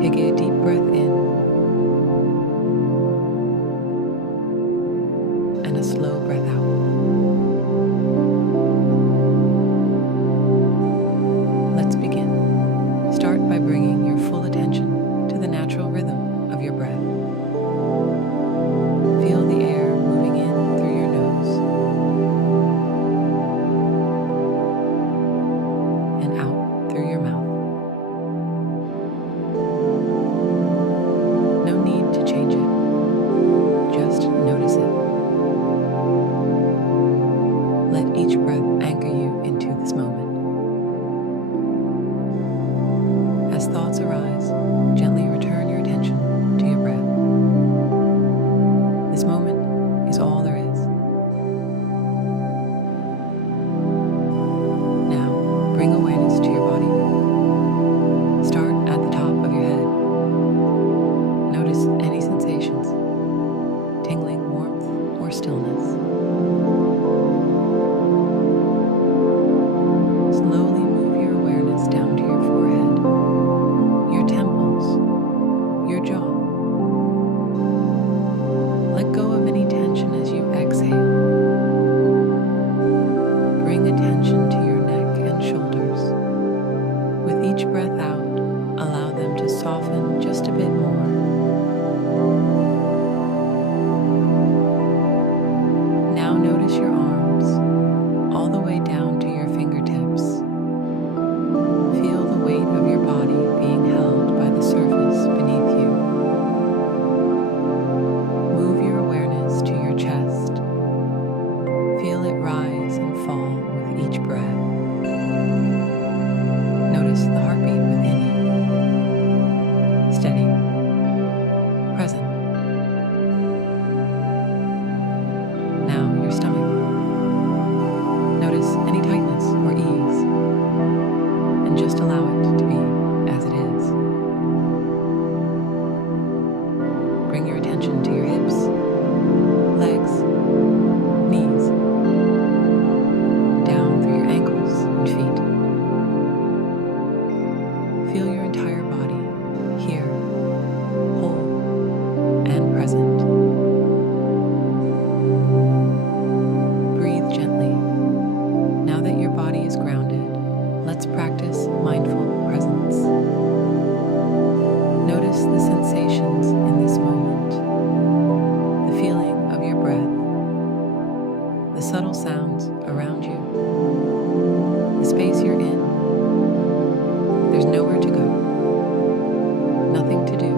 Take a deep breath in and a slow breath out. Let's begin. Start by bringing your full attention to the natural rhythm of your breath. Feel the air moving in through your nose and out through your mouth. No need to change it, just notice it. Let each breath anchor you into this moment. As thoughts arise, gently return your attention to your breath. This moment is all there is. Now, bring awareness to your body. Start at the top of your head. Notice any sensations, tingling, warmth, or stillness. Slowly move your awareness down to your forehead, your temples, your jaw. Let go of any tension as you exhale. Bring attention to your neck and shoulders. With each breath out, allow them to soften just a bit more. Now notice your arms, all the way down to your fingertips. Feel the weight of your body being held by the surface beneath you. Move your awareness to your chest. Feel it rise and fall with each breath. Notice the heartbeat within you. Steady, present. Now your stomach. Notice any tightness or ease, and just allow it to be as it is. Bring your attention to your hips, legs, knees, down through your ankles and feet. Feel your entire body here, whole and present. Breathe gently. Now that your body is grounded, let's practice mindful presence. Notice the sensations in this moment, the feeling of your breath, the subtle sounds around you, the space you're in. There's nowhere to go, nothing to do,